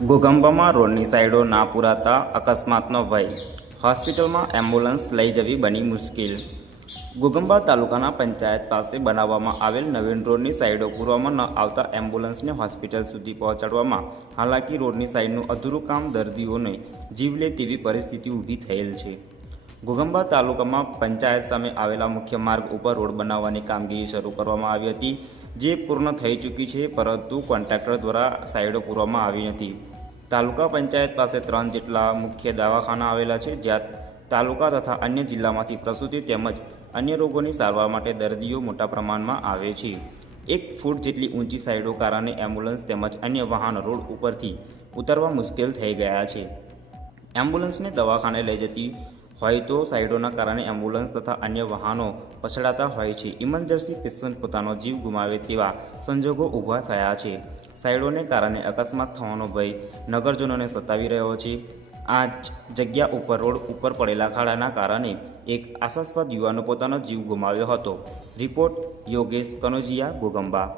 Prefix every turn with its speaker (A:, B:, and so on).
A: ઘોઘંબામાં રોડની સાઈડો ના પુરાતા, અકસ્માતનો ભય. હોસ્પિટલમાં એમ્બ્યુલન્સ લઈ જવી બની મુશ્કેલ. ગુગંબા તાલુકાના પંચાયત પાસે બનાવવામાં આવેલ નવીન રોડની સાઈડો પૂરવામાં ન આવતા એમ્બ્યુલન્સને હોસ્પિટલ સુધી પહોંચાડવામાં, હાલાકી રોડની સાઈડનું અધૂરું કામ દર્દીઓને જીવ લે તેવી પરિસ્થિતિ ઊભી થયેલ છે. ગુગંબા તાલુકામાં પંચાયત સામે આવેલા મુખ્ય માર્ગ ઉપર રોડ બનાવવાની કામગીરી શરૂ કરવામાં આવી હતી. જે પૂર્ણ થઈ ચૂકી છે, પરંતુ કોન્ટ્રાક્ટર દ્વારા સાઈડો પૂરવામાં આવી નથી. તાલુકા પંચાયત પાસે ત્રણ જેટલા મુખ્ય દવાખાના આવેલા છે, જ્યાં તાલુકા તથા અન્ય જિલ્લામાંથી પ્રસૂતિ તેમજ અન્ય રોગોની સારવાર માટે દર્દીઓ મોટા પ્રમાણમાં આવે છે. એક ફૂટ જેટલી ઊંચી સાઈડો કારણે એમ્બ્યુલન્સ તેમજ અન્ય વાહન રોડ ઉપરથી ઉતરવા મુશ્કેલ થઈ ગયા છે. એમ્બ્યુલન્સને દવાખાને લઈ જતી હોય તો સાઈડોના કારણે એમ્બ્યુલન્સ તથા અન્ય વાહનો પછડાતા હોય છે. ઇમરજન્સી પેશન્ટ પોતાનો જીવ ગુમાવે તેવા સંજોગો ઊભા થયા છે. સાઈડોને કારણે અકસ્માત થવાનો ભય નગરજનોને સતાવી રહ્યો છે. આ જ જગ્યા ઉપર રોડ ઉપર પડેલા ખાડાના કારણે એક આશાસ્પદ યુવાનો પોતાનો જીવ ગુમાવ્યો હતો. રિપોર્ટ યોગેશ કનોજિયા ગોગંબા.